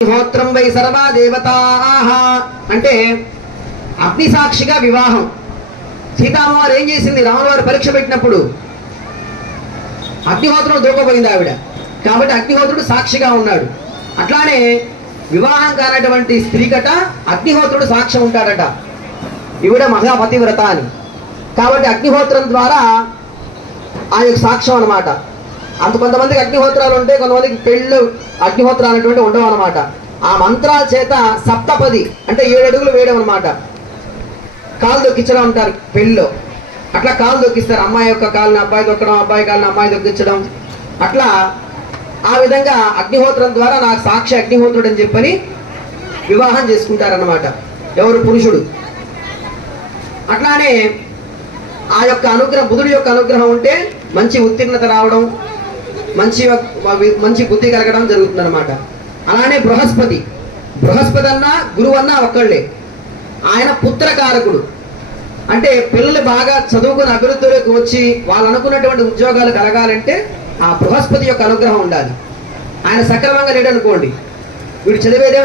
అగ్నిహోత్రం వై సర్వా దేవతాః అంటే అగ్ని సాక్షిగా వివాహం. సీతామ్మవారు ఏం చేసింది? రాములవారు పరీక్ష పెట్టినప్పుడు అగ్నిహోత్రం దూకపోయింది ఆవిడ, కాబట్టి అగ్నిహోత్రుడు సాక్షిగా ఉన్నాడు. అట్లానే వివాహం కానటువంటి స్త్రీకట అగ్నిహోత్రుడు సాక్ష్యం ఉంటాడట, ఈవిడ మహాపతివ్రత అని. కాబట్టి అగ్నిహోత్రం ద్వారా ఆ యొక్క సాక్ష్యం అనమాట. అంత కొంతమందికి అగ్నిహోత్రాలు ఉంటే, కొంతమందికి పెళ్ళు అగ్నిహోత్రాలు అనేటువంటి ఉండవు అనమాట. ఆ మంత్రాల చేత సప్తపది అంటే 7 అడుగులు వేయడం అనమాట. కాలు దొక్కించడం అంటారు పెళ్ళిలో. అట్లా కాలు దొక్కిస్తారు, అమ్మాయి యొక్క కాలుని అబ్బాయి దొక్కడం, అబ్బాయి కాలుని అమ్మాయి దొక్కించడం. అట్లా ఆ విధంగా అగ్నిహోత్రం ద్వారా నాకు సాక్షి అగ్నిహోత్రుడు అని చెప్పని వివాహం చేసుకుంటారన్నమాట ఎవరు? పురుషుడు. అట్లానే ఆ యొక్క అనుగ్రహం, బుధుడి యొక్క అనుగ్రహం ఉంటే మంచి ఉత్తీర్ణత రావడం, మంచి బుద్ధి కలగడం జరుగుతుందన్నమాట. అలానే బృహస్పతి అన్నా గురువు అన్నా ఒక్కళ్ళే. ఆయన పుత్రకారకుడు. అంటే పిల్లలు బాగా చదువుకుని అభివృద్ధిలోకి వచ్చి వాళ్ళు అనుకున్నటువంటి ఉద్యోగాలు కలగాలంటే ఆ బృహస్పతి యొక్క అనుగ్రహం ఉండాలి. ఆయన సక్రమంగా లేడనుకోండి, వీడు చదివేదే